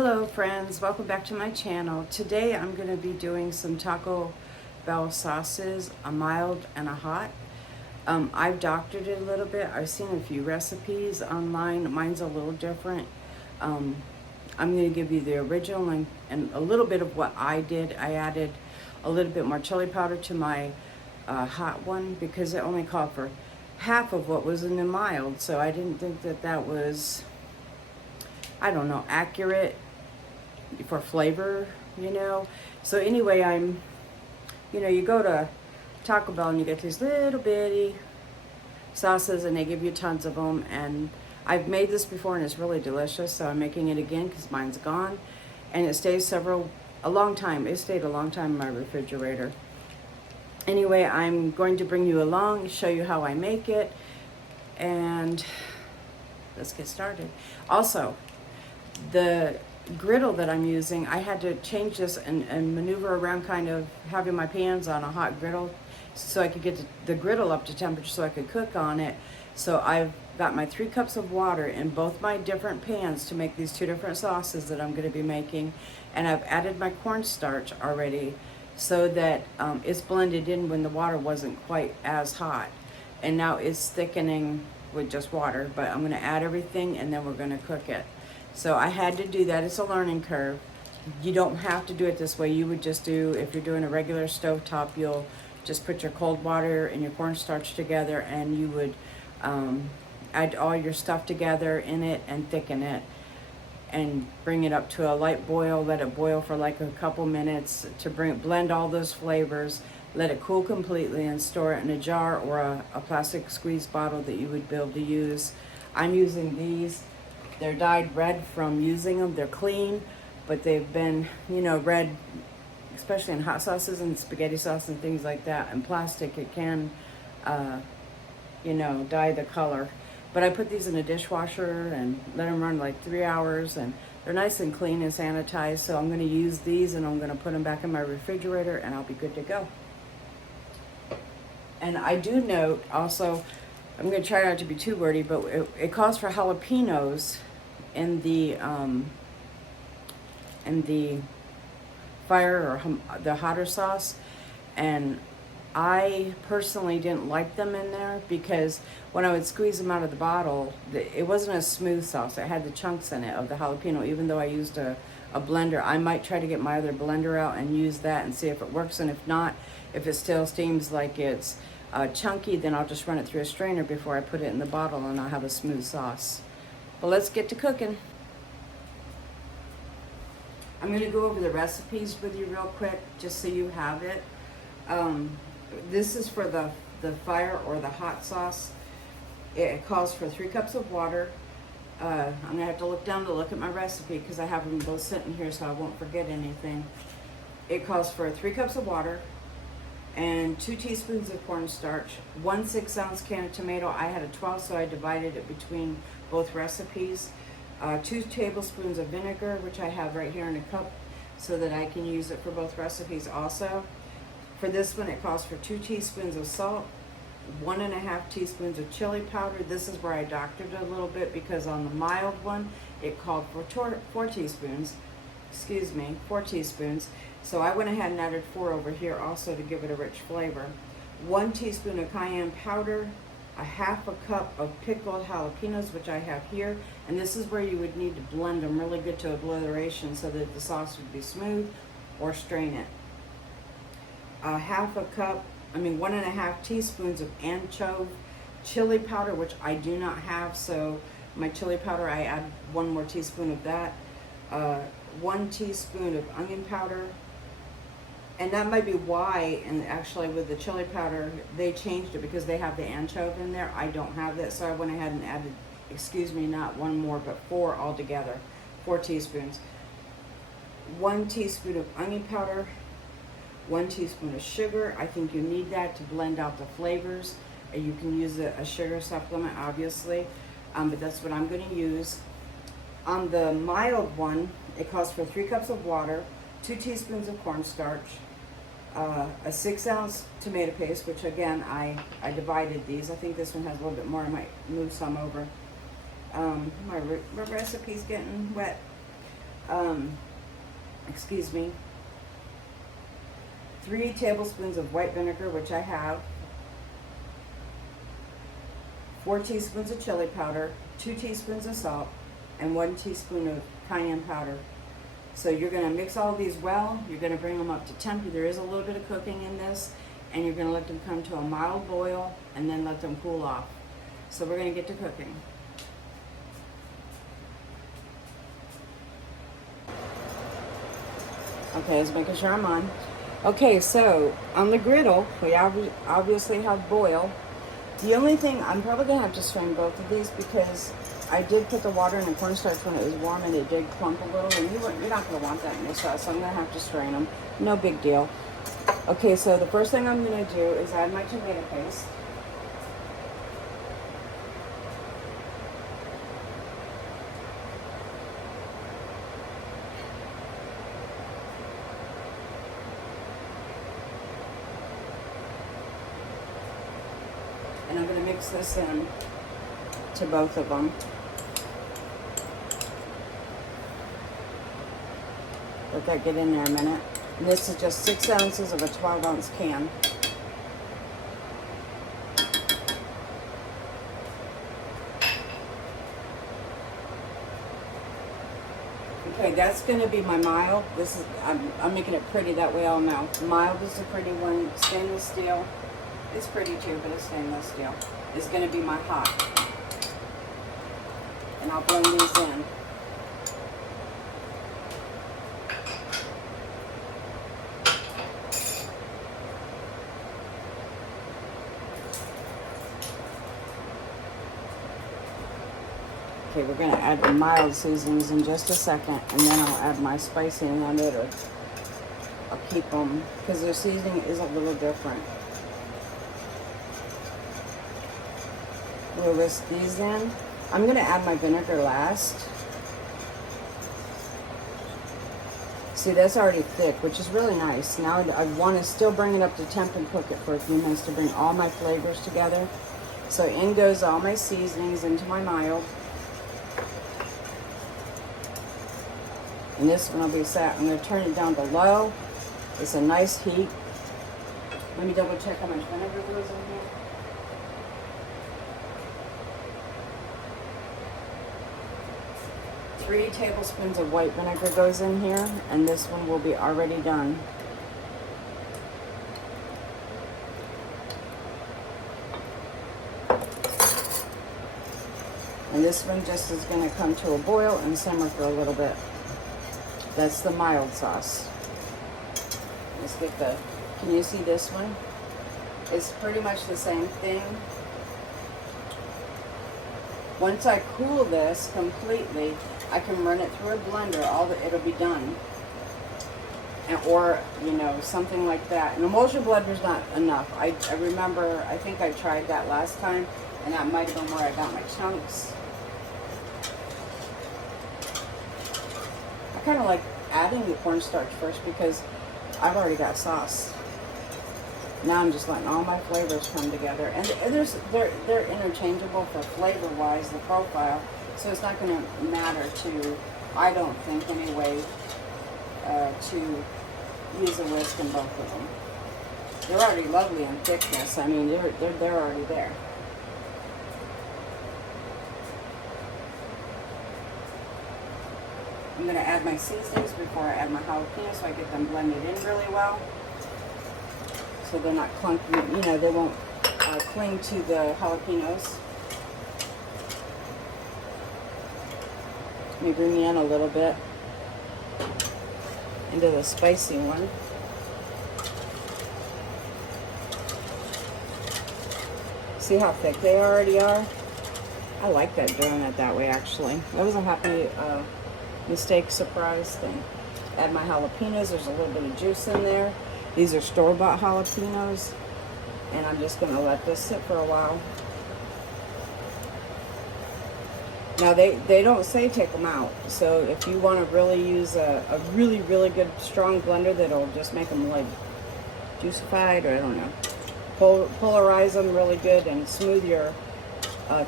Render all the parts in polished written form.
Hello friends, welcome back to my channel. Today I'm going to be doing some Taco Bell sauces, a mild and a hot. I've doctored it a little bit. I've seen a few recipes online. Mine's a little different. I'm going to give you the original and a little bit of what I did. I added a little bit more chili powder to my hot one because it only called for half of what was in the mild. So I didn't think that that was, I don't know, accurate for flavor, you know. So anyway, you go to Taco Bell and you get these little bitty sauces and they give you tons of them, and I've made this before and it's really delicious, so I'm making it again because mine's gone, and it stays a long time. It stayed a long time in my refrigerator. Anyway, I'm going to bring you along, show you how I make it, and let's get started. Also, the griddle that I'm using, I had to change this and maneuver around, kind of having my pans on a hot griddle so I could get the griddle up to temperature so I could cook on it. So I've got my 3 cups of water in both my different pans to make these 2 different sauces that I'm going to be making, and I've added my cornstarch already so that it's blended in when the water wasn't quite as hot, and now it's thickening with just water, but I'm going to add everything and then we're going to cook it. So I had to do that. It's a learning curve. You don't have to do it this way. You would just do, if you're doing a regular stovetop, you'll just put your cold water and your cornstarch together, and you would add all your stuff together in it and thicken it and bring it up to a light boil. Let it boil for like a couple minutes to blend all those flavors. Let it cool completely and store it in a jar or a plastic squeeze bottle that you would be able to use. I'm using these. They're dyed red from using them. They're clean, but they've been, red, especially in hot sauces and spaghetti sauce and things like that. And plastic, it can, dye the color. But I put these in a dishwasher and let them run like 3 hours, and they're nice and clean and sanitized. So I'm going to use these and I'm going to put them back in my refrigerator and I'll be good to go. And I do note also, I'm going to try not to be too wordy, but it calls for jalapenos in the fire or the hotter sauce, and I personally didn't like them in there because when I would squeeze them out of the bottle, it wasn't a smooth sauce. It had the chunks in it of the jalapeno. Even though I used a blender, I might try to get my other blender out and use that and see if it works, and if not, if it still seems like it's chunky, then I'll just run it through a strainer before I put it in the bottle and I'll have a smooth sauce. But let's get to cooking. I'm going to go over the recipes with you real quick just so you have it. This is for the fire or the hot sauce. It calls for 3 cups of water. I'm going to have to look down to look at my recipe because I have them both sitting here so I won't forget anything. It calls for 3 cups of water and 2 teaspoons of cornstarch, 1 6-ounce can of tomato. I had a 12, so I divided it between both recipes. 2 tablespoons of vinegar, which I have right here in a cup so that I can use it for both recipes also. For this one, it calls for 2 teaspoons of salt, 1.5 teaspoons of chili powder. This is where I doctored it a little bit because on the mild one, it called for 4 teaspoons. Excuse me, 4 teaspoons. So I went ahead and added 4 over here also to give it a rich flavor. 1 teaspoon of cayenne powder, a 1/2 cup of pickled jalapenos, which I have here. And this is where you would need to blend them really good to obliteration so that the sauce would be smooth, or strain it. 1.5 teaspoons of anchovy chili powder, which I do not have, so my chili powder, I add 1 more teaspoon of that. 1 teaspoon of onion powder, and that might be why, and actually with the chili powder, they changed it because they have the anchovy in there. I don't have that, so I went ahead and added, not 1 more, but 4 altogether, 4 teaspoons. 1 teaspoon of onion powder, 1 teaspoon of sugar. I think you need that to blend out the flavors. You can use a sugar supplement, obviously, but that's what I'm going to use. On the mild one, it calls for 3 cups of water, 2 teaspoons of cornstarch, a 6-ounce tomato paste, which again, I divided these. I think this one has a little bit more. I might move some over. My recipe's getting wet. excuse me, 3 tablespoons of white vinegar, which I have, 4 teaspoons of chili powder, 2 teaspoons of salt, and 1 teaspoon of cayenne powder. So you're going to mix all these well. You're going to bring them up to temp. There is a little bit of cooking in this, and you're going to let them come to a mild boil and then let them cool off. So we're going to get to cooking. Okay, just making sure I'm on. Okay, so on the griddle, we obviously have boil. The only thing, I'm probably going to have to strain both of these because I did put the water in the cornstarch when it was warm and it did clump a little, and you're not going to want that in your sauce, so I'm going to have to strain them. No big deal. Okay, so the first thing I'm going to do is add my tomato paste. And I'm going to mix this in to both of them. Let that get in there a minute. And this is just 6 ounces of a 12-ounce can. Okay, that's going to be my mild. This is I'm making it pretty, that way I'll know. Mild is a pretty one. Stainless steel. It's pretty too, but it's stainless steel. It's going to be my hot. And I'll blend these in. Okay, we're going to add the mild seasonings in just a second, and then I'll add my spicing on it, or I'll keep them, because their seasoning is a little different. We'll whisk these in. I'm going to add my vinegar last. See, that's already thick, which is really nice. Now I want to still bring it up to temp and cook it for a few minutes to bring all my flavors together. So in goes all my seasonings into my mild. And this one will be set. I'm going to turn it down to low. It's a nice heat. Let me double check how much vinegar goes in here. Three tablespoons of white vinegar goes in here, and this one will be already done. And this one just is going to come to a boil and simmer for a little bit. That's the mild sauce. Let's get the, can you see this one? It's pretty much the same thing. Once I cool this completely, I can run it through a blender, it'll be done. And, or, you know, something like that. An emulsion blender is not enough. I remember, I think I tried that last time, and that might have been where I got my chunks. I kind of like adding the cornstarch first because I've already got sauce. Now I'm just letting all my flavors come together, and they're interchangeable for flavor-wise, the profile. So it's not going to matter to, I don't think anyway, to use a whisk in both of them. They're already lovely in thickness. I mean, they're already there. I'm going to add my seasonings before I add my jalapenos so I get them blended in really well. So they're not clunky, you know, they won't cling to the jalapenos. Let me bring me in a little bit into the spicy one. See how thick they already are? I like that, doing it that way, actually. That was a happy mistake surprise thing. Add my jalapenos. There's a little bit of juice in there. These are store-bought jalapenos. And I'm just going to let this sit for a while. Now, they don't say take them out. So if you want to really use a really, really good strong blender that'll just make them like juicified, or I don't know, polarize them really good and smooth your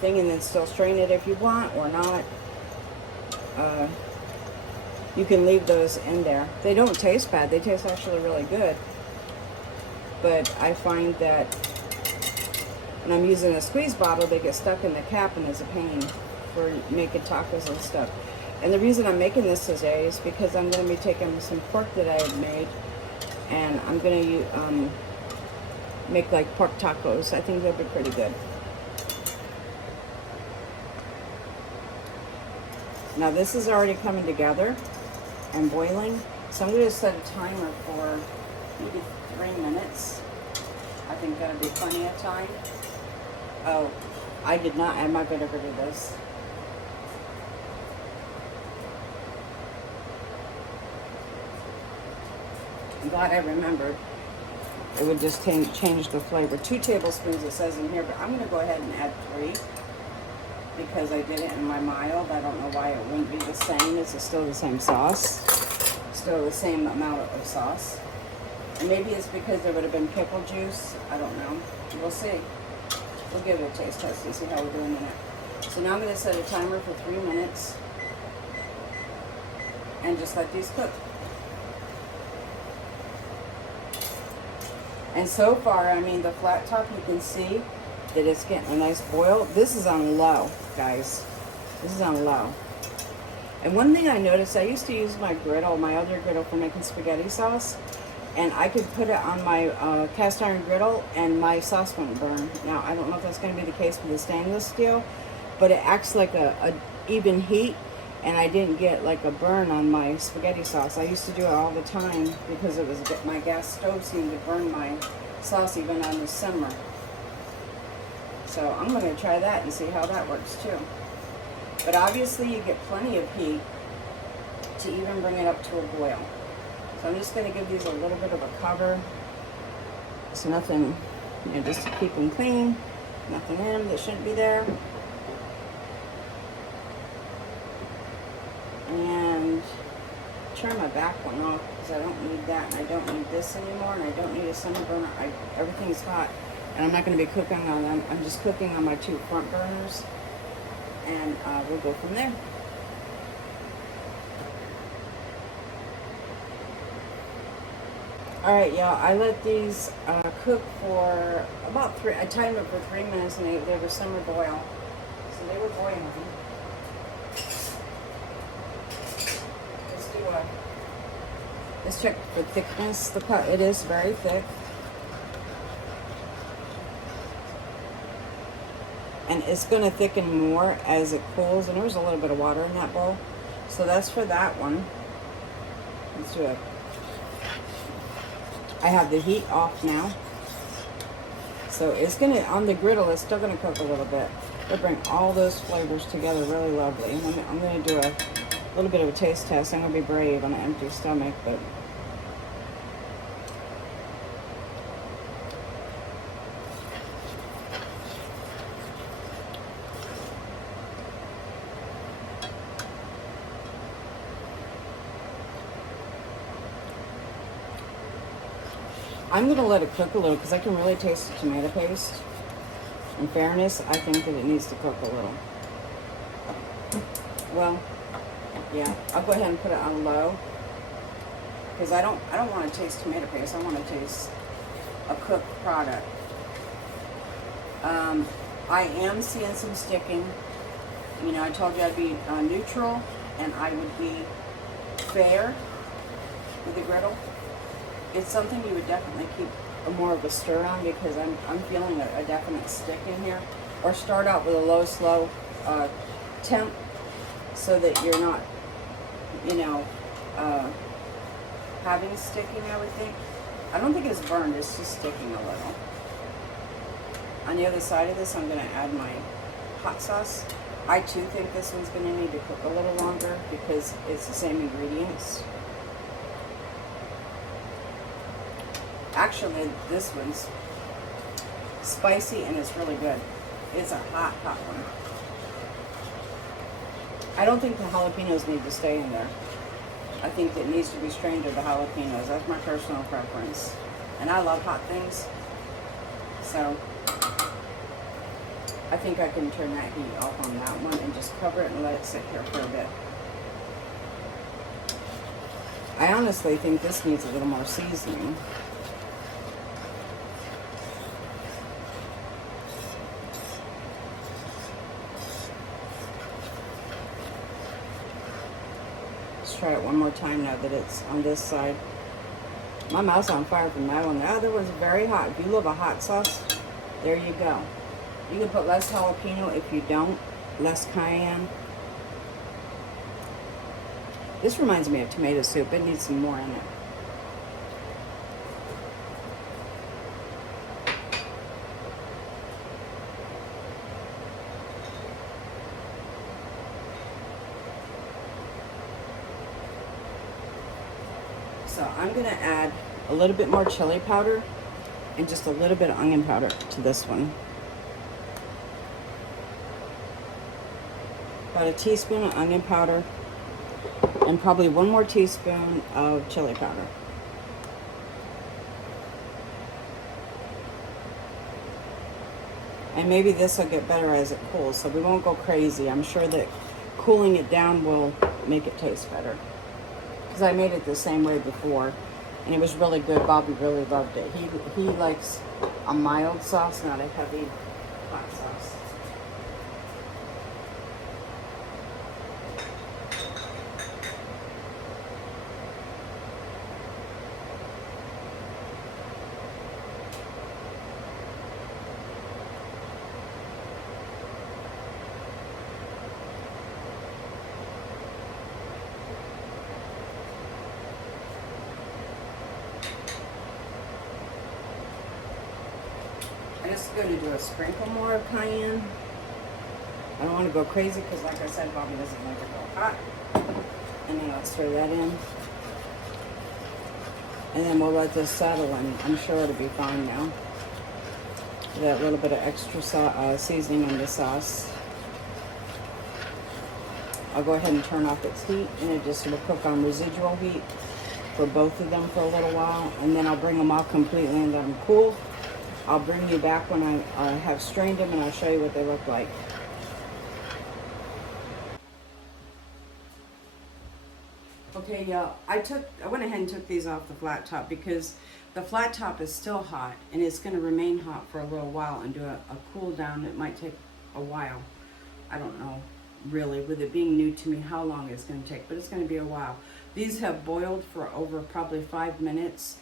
thing, and then still strain it if you want or not. you can leave those in there. They don't taste bad. They taste actually really good. But I find that when I'm using a squeeze bottle, they get stuck in the cap and it's a pain for making tacos and stuff. And the reason I'm making this today is because I'm going to be taking some pork that I had made, and I'm going to make like pork tacos. I think they'll be pretty good. Now this is already coming together and boiling, so I'm going to set a timer for maybe 3 minutes. I think that'll be plenty of time. Oh, I did not add my vinegar to this. I'm glad I remembered. It would just change the flavor. 2 tablespoons it says in here, but I'm going to go ahead and add 3 because I did it in my mild. I don't know why it wouldn't be the same. It's still the same sauce. Still the same amount of sauce. And maybe it's because there would have been pickle juice. I don't know. We'll see. We'll give it a taste test and see how we're doing in it. So now I'm going to set a timer for 3 minutes and just let these cook. And so far, I mean, the flat top, you can see that it's getting a nice boil. This is on low, guys. This is on low. And one thing I noticed, I used to use my griddle, my other griddle for making spaghetti sauce, and I could put it on my cast iron griddle and my sauce wouldn't burn. Now, I don't know if that's going to be the case with the stainless steel, but it acts like a even heat, and I didn't get like a burn on my spaghetti sauce. I used to do it all the time because it was my gas stove seemed to burn my sauce even on the simmer. So I'm going to try that and see how that works too. But obviously you get plenty of heat to even bring it up to a boil. So I'm just going to give these a little bit of a cover. So nothing, you know, just to keep them clean. Nothing in them that shouldn't be there. And turn my back one off because I don't need that, and I don't need this anymore, and I don't need a simmer burner. Everything's hot, and I'm not going to be cooking on them. I'm just cooking on my 2 front burners, and we'll go from there. All right, y'all. I let these cook for about 3. I timed it for 3 minutes, and they were simmer boil, so they were boiling. Let's check for thickness. It is very thick. And it's going to thicken more as it cools. And there was a little bit of water in that bowl. So that's for that one. Let's do it. I have the heat off now. So it's going to, on the griddle, it's still going to cook a little bit. It'll bring all those flavors together really lovely. I'm going to do a little bit of a taste test. I'm going to be brave on an empty stomach, but I'm going to let it cook a little because I can really taste the tomato paste. In fairness, I think that it needs to cook a little. Well, yeah, I'll go ahead and put it on low because I don't want to taste tomato paste. I want to taste a cooked product. I am seeing some sticking. You know, I told you I'd be neutral and I would be fair with the griddle. It's something you would definitely keep more of a stir on because I'm feeling a definite stick in here. Or start out with a low, slow temp so that you're not, you know, having sticking, I would think. I don't think it's burned, it's just sticking a little. On the other side of this, I'm going to add my hot sauce. I too think this one's going to need to cook a little longer because it's the same ingredients. Actually, this one's spicy and it's really good. It's a hot, hot one. I don't think the jalapenos need to stay in there. I think that it needs to be strained to the jalapenos. That's my personal preference. And I love hot things. So, I think I can turn that heat off on that one and just cover it and let it sit here for a bit. I honestly think this needs a little more seasoning. Let's try it one more time now that it's on this side. My mouth's on fire from that one. The other was very hot. If you love a hot sauce, there you go. You can put less jalapeno if you don't, less cayenne. This reminds me of tomato soup. It needs some more in it. So I'm gonna add a little bit more chili powder and just a little bit of onion powder to this one. About a teaspoon of onion powder and probably 1 more teaspoon of chili powder. And maybe this will get better as it cools, so we won't go crazy. I'm sure that cooling it down will make it taste better. Because I made it the same way before, and it was really good. Bobby really loved it. He likes a mild sauce, not a heavy hot sauce. I'm just going to do a sprinkle more of cayenne. I don't want to go crazy because, like I said, Bobby doesn't like it go hot. And then I'll throw that in. And then we'll let this settle, and I'm sure it'll be fine now. That little bit of extra seasoning on the sauce. I'll go ahead and turn off its heat, and it just will cook on residual heat for both of them for a little while. And then I'll bring them off completely and let them cool. I'll bring you back when I have strained them, and I'll show you what they look like. Okay, y'all, I went ahead and took these off the flat top because the flat top is still hot, and it's going to remain hot for a little while and do a cool down. It might take a while. I don't know, really, with it being new to me, how long it's going to take, but it's going to be a while. These have boiled for over probably 5 minutes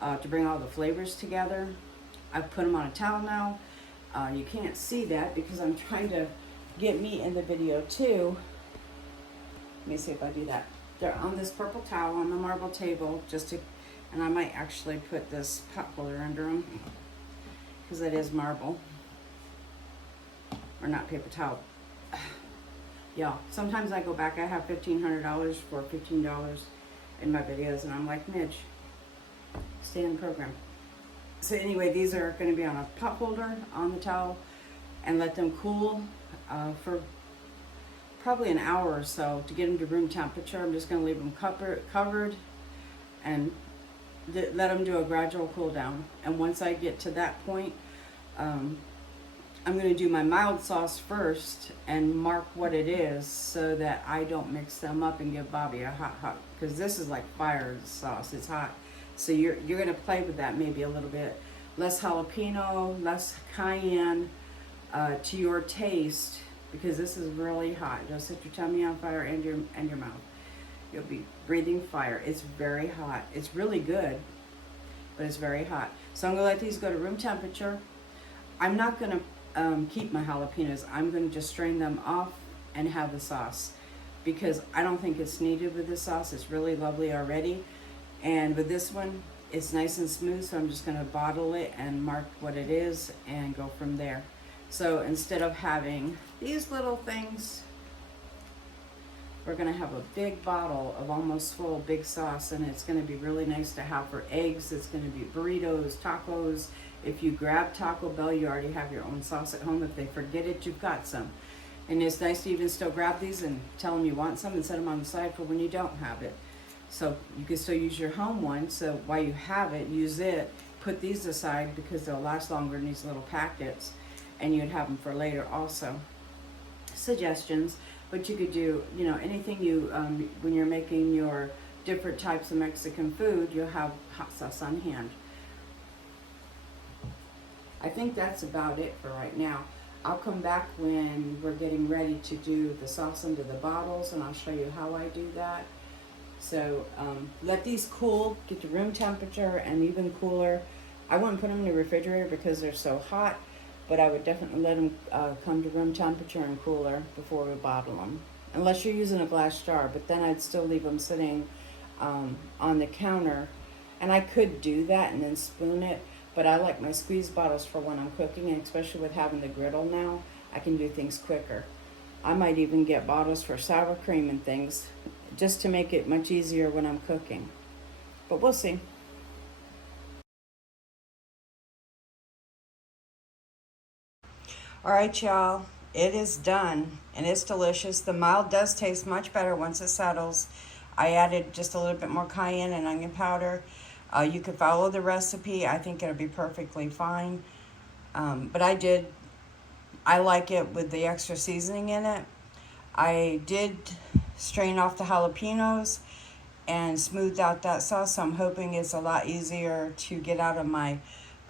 to bring all the flavors together. I've put them on a towel now. You can't see that because I'm trying to get me in the video too. Let me see if I do that. They're on this purple towel on the marble table, and I might actually put this pot holder under them because it is marble, or not paper towel. Yeah, sometimes I go back. I have $1,500 for $15 in my videos, and I'm like, Midge, stay in the program. So anyway, these are going to be on a pot holder on the towel, and let them cool for probably an hour or so to get them to room temperature. I'm just going to leave them covered and let them do a gradual cool down. And once I get to that point, I'm going to do my mild sauce first and mark what it is so that I don't mix them up and give Bobby a hot, because this is like fire sauce. It's hot. So you're going to play with that maybe a little bit. Less jalapeno, less cayenne to your taste, because this is really hot. It'll set your tummy on fire and your mouth. You'll be breathing fire. It's very hot. It's really good, but it's very hot. So I'm going to let these go to room temperature. I'm not going to keep my jalapenos. I'm going to just strain them off and have the sauce, because I don't think it's needed with this sauce. It's really lovely already. And with this one, it's nice and smooth, so I'm just going to bottle it and mark what it is and go from there. So instead of having these little things, we're going to have a big bottle of almost full big sauce, and it's going to be really nice to have for eggs. It's going to be burritos, tacos. If you grab Taco Bell, you already have your own sauce at home. If they forget it, you've got some. And it's nice to even still grab these and tell them you want some and set them on the side for when you don't have it. So you can still use your home one. So while you have it, use it. Put these aside because they'll last longer in these little packets, and you'd have them for later also. Suggestions, but you could do, anything you when you're making your different types of Mexican food, you'll have hot sauce on hand. I think that's about it for right now. I'll come back when we're getting ready to do the sauce into the bottles, and I'll show you how I do that. So let these cool, get to room temperature and even cooler. I wouldn't put them in the refrigerator because they're so hot, but I would definitely let them come to room temperature and cooler before we bottle them. Unless you're using a glass jar, but then I'd still leave them sitting on the counter. And I could do that and then spoon it, but I like my squeeze bottles for when I'm cooking, and especially with having the griddle now, I can do things quicker. I might even get bottles for sour cream and things, just to make it much easier when I'm cooking. But we'll see. All right, y'all, it is done, and it's delicious. The mild does taste much better once it settles. I added just a little bit more cayenne and onion powder. You could follow the recipe. I think it'll be perfectly fine. But I like it with the extra seasoning in it. I did strain off the jalapenos and smoothed out that sauce, so I'm hoping it's a lot easier to get out of my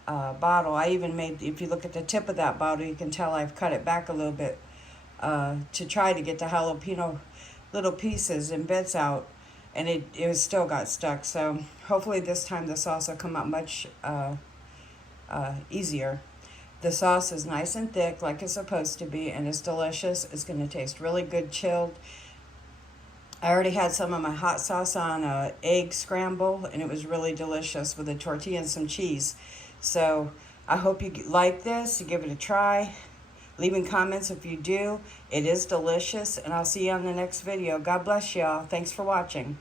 bottle. I even made, if you look at the tip of that bottle, you can tell I've cut it back a little bit to try to get the jalapeno little pieces and bits out, and it still got stuck. So hopefully this time the sauce will come out much easier. The sauce is nice and thick like it's supposed to be, and it's delicious. It's going to taste really good chilled. I already had some of my hot sauce on egg scramble, and it was really delicious with a tortilla and some cheese. So I hope you like this, you give it a try. Leaving comments if you do. It is delicious, and I'll see you on the next video. God bless y'all. Thanks for watching.